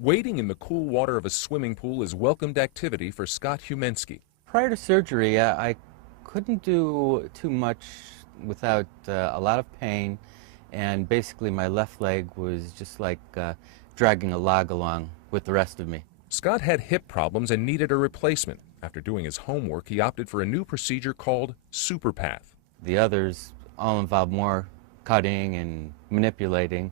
Wading in the cool water of a swimming pool is welcomed activity for Scott Humensky. Prior to surgery, I couldn't do too much without a lot of pain, and basically my left leg was just like dragging a log along with the rest of me. Scott had hip problems and needed a replacement. After doing his homework, he opted for a new procedure called SuperPath. The others all involve more cutting and manipulating,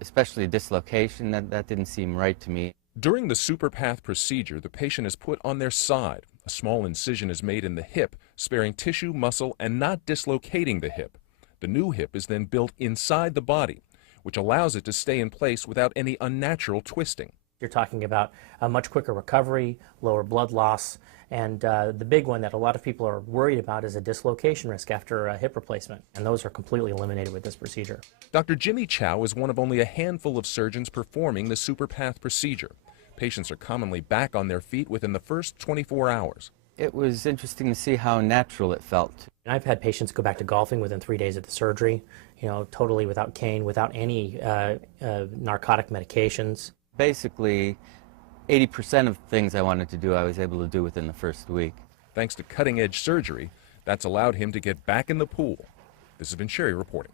especially dislocation. That didn't seem right to me. During the SuperPath procedure, the patient is put on their side. A small incision is made in the hip, sparing tissue, muscle, and not dislocating the hip. The new hip is then built inside the body, which allows it to stay in place without any unnatural twisting. You're talking about a much quicker recovery, lower blood loss, and the big one that a lot of people are worried about is a dislocation risk after a hip replacement, and those are completely eliminated with this procedure. Dr. Jimmy Chow is one of only a handful of surgeons performing the SuperPath procedure. Patients are commonly back on their feet within the first 24 hours. It was interesting to see how natural it felt. I've had patients go back to golfing within 3 days of the surgery, totally without cane, without any narcotic medications. Basically, 80% of things I wanted to do, I was able to do within the first week. Thanks to cutting-edge surgery, that's allowed him to get back in the pool. This has been Sherry reporting.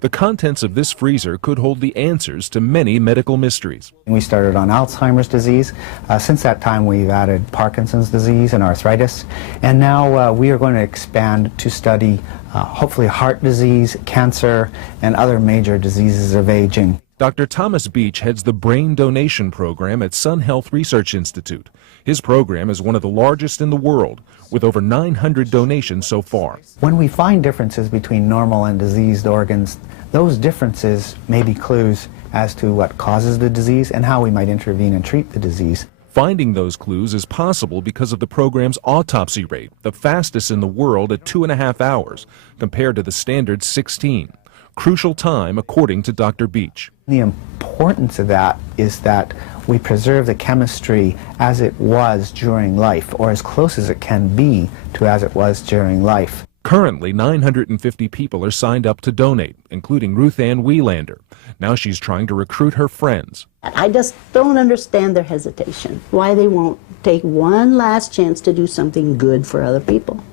The contents of this freezer could hold the answers to many medical mysteries. We started on Alzheimer's disease. Since that time, we've added Parkinson's disease and arthritis. And now we are going to expand to study hopefully heart disease, cancer, and other major diseases of aging. Dr. Thomas Beach heads the Brain Donation Program at Sun Health Research Institute. His program is one of the largest in the world, with over 900 donations so far. When we find differences between normal and diseased organs, those differences may be clues as to what causes the disease and how we might intervene and treat the disease. Finding those clues is possible because of the program's autopsy rate, the fastest in the world at 2.5 hours, compared to the standard 16. Crucial time, according to Dr. Beach. The importance of that is that we preserve the chemistry as it was during life, or as close as it can be to as it was during life. Currently, 950 people are signed up to donate, including Ruth Ann Wielander. Now she's trying to recruit her friends. I just don't understand their hesitation, why they won't take one last chance to do something good for other people.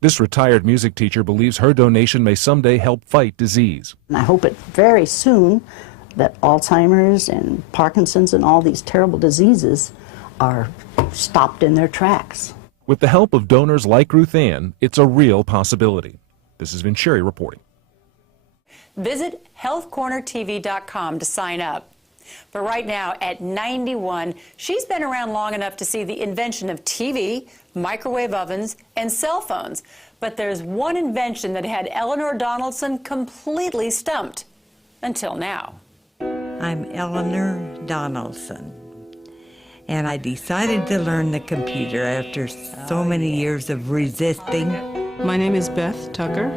This retired music teacher believes her donation may someday help fight disease. And I hope it very soon that Alzheimer's and Parkinson's and all these terrible diseases are stopped in their tracks. With the help of donors like Ruth Ann, it's a real possibility. This has been Sherry reporting. Visit healthcornertv.com to sign up. But right now, at 91, she's been around long enough to see the invention of TV, microwave ovens, and cell phones. But there's one invention that had Eleanor Donaldson completely stumped. Until now. I'm Eleanor Donaldson, and I decided to learn the computer after so many years of resisting. My name is Beth Tucker.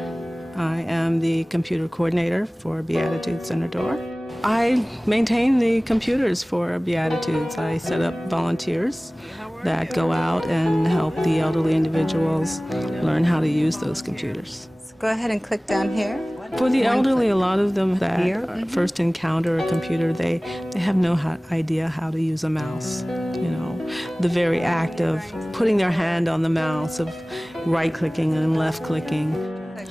I am the computer coordinator for Beatitudes Center Door. I maintain the computers for Beatitudes. I set up volunteers that go out and help the elderly individuals learn how to use those computers. So go ahead and click down here. For the elderly, a lot of them that first encounter a computer, they have no idea how to use a mouse. The very act of putting their hand on the mouse, of right-clicking and left-clicking,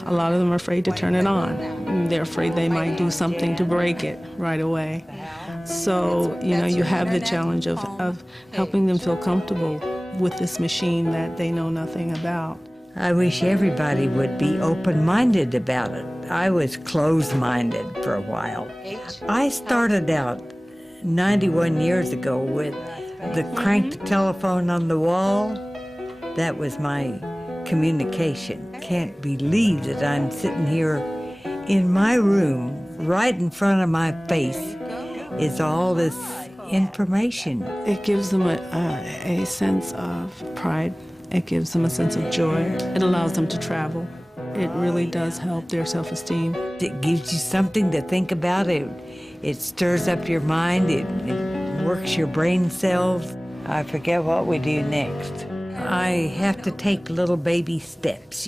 a lot of them are afraid to turn it on. They're afraid they might do something to break it right away. So, you have the challenge of helping them feel comfortable with this machine that they know nothing about. I wish everybody would be open-minded about it. I was closed-minded for a while. I started out 91 years ago with the cranked telephone on the wall. That was my communication. Can't believe that I'm sitting here in my room, right in front of my face, is all this information. It gives them a sense of pride. It gives them a sense of joy. It allows them to travel. It really does help their self-esteem. It gives you something to think about. It stirs up your mind. It works your brain cells. I forget what we do next. I have to take little baby steps,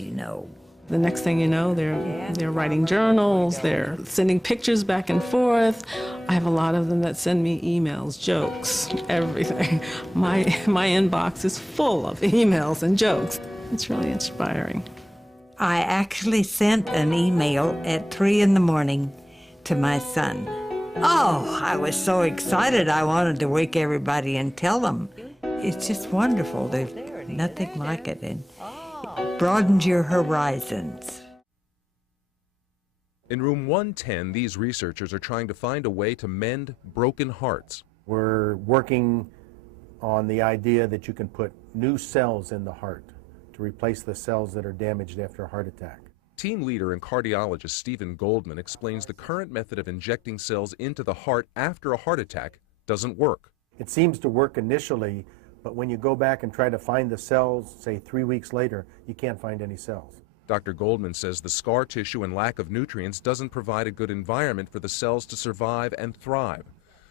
The next thing you know, they're writing journals, they're sending pictures back and forth. I have a lot of them that send me emails, jokes, everything. My inbox is full of emails and jokes. It's really inspiring. I actually sent an email at 3 in the morning to my son. Oh, I was so excited I wanted to wake everybody and tell them. It's just wonderful. There's nothing like it. And it broadens your horizons. In room 110, these researchers are trying to find a way to mend broken hearts. We're working on the idea that you can put new cells in the heart to replace the cells that are damaged after a heart attack. Team leader and cardiologist Stephen Goldman explains the current method of injecting cells into the heart after a heart attack doesn't work. It seems to work initially, but when you go back and try to find the cells, say 3 weeks later, you can't find any cells. Dr. Goldman says the scar tissue and lack of nutrients doesn't provide a good environment for the cells to survive and thrive.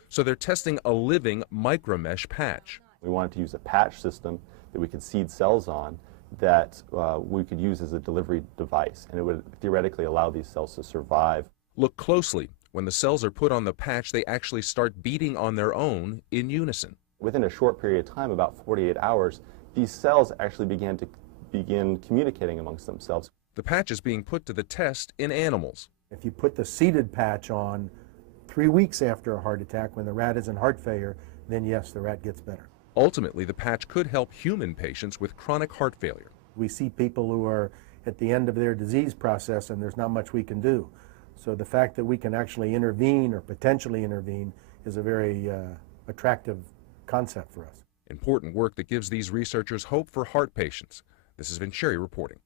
So they're testing a living micromesh patch. We wanted to use a patch system that we could seed cells on that we could use as a delivery device, and it would theoretically allow these cells to survive. Look closely. When the cells are put on the patch, they actually start beating on their own in unison. Within a short period of time, about 48 hours, these cells actually begin communicating amongst themselves. The patch is being put to the test in animals. If you put the seeded patch on 3 weeks after a heart attack when the rat is in heart failure, then yes, the rat gets better. Ultimately, the patch could help human patients with chronic heart failure. We see people who are at the end of their disease process and there's not much we can do. So the fact that we can actually intervene or potentially intervene is a very attractive concept for us. Important work that gives these researchers hope for heart patients. This has been Sherry reporting.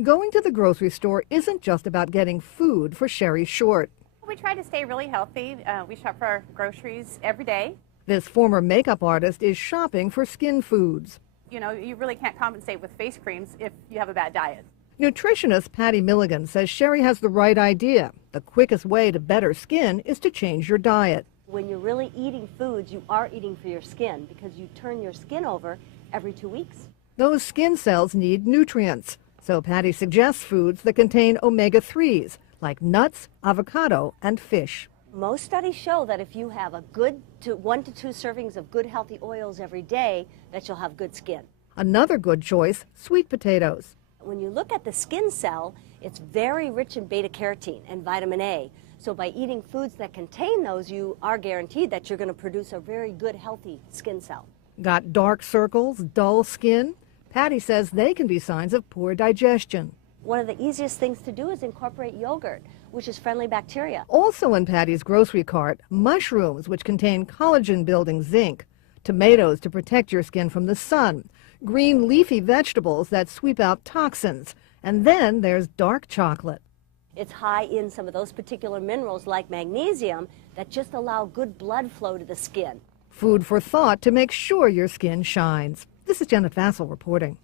Going to the grocery store isn't just about getting food for Sherry Short. We try to stay really healthy. We shop for our groceries every day. This former makeup artist is shopping for skin foods. You know, you really can't compensate with face creams if you have a bad diet. Nutritionist Patty Milligan says Sherry has the right idea. The quickest way to better skin is to change your diet. When you're really eating foods, you are eating for your skin because you turn your skin over every 2 weeks. Those skin cells need nutrients. So Patty suggests foods that contain omega-3s, like nuts, avocado, and fish. Most studies show that if you have a good 1 to 2 servings of good healthy oils every day, that you'll have good skin. Another good choice, sweet potatoes. When you look at the skin cell, it's very rich in beta-carotene and vitamin A. So by eating foods that contain those, you are guaranteed that you're going to produce a very good, healthy skin cell. Got dark circles, dull skin? Patty says they can be signs of poor digestion. One of the easiest things to do is incorporate yogurt, which is friendly bacteria. Also in Patty's grocery cart, mushrooms, which contain collagen-building zinc, tomatoes to protect your skin from the sun, green leafy vegetables that sweep out toxins, and then there's dark chocolate. It's high in some of those particular minerals like magnesium that just allow good blood flow to the skin. Food for thought to make sure your skin shines. This is Jenna Fassel reporting.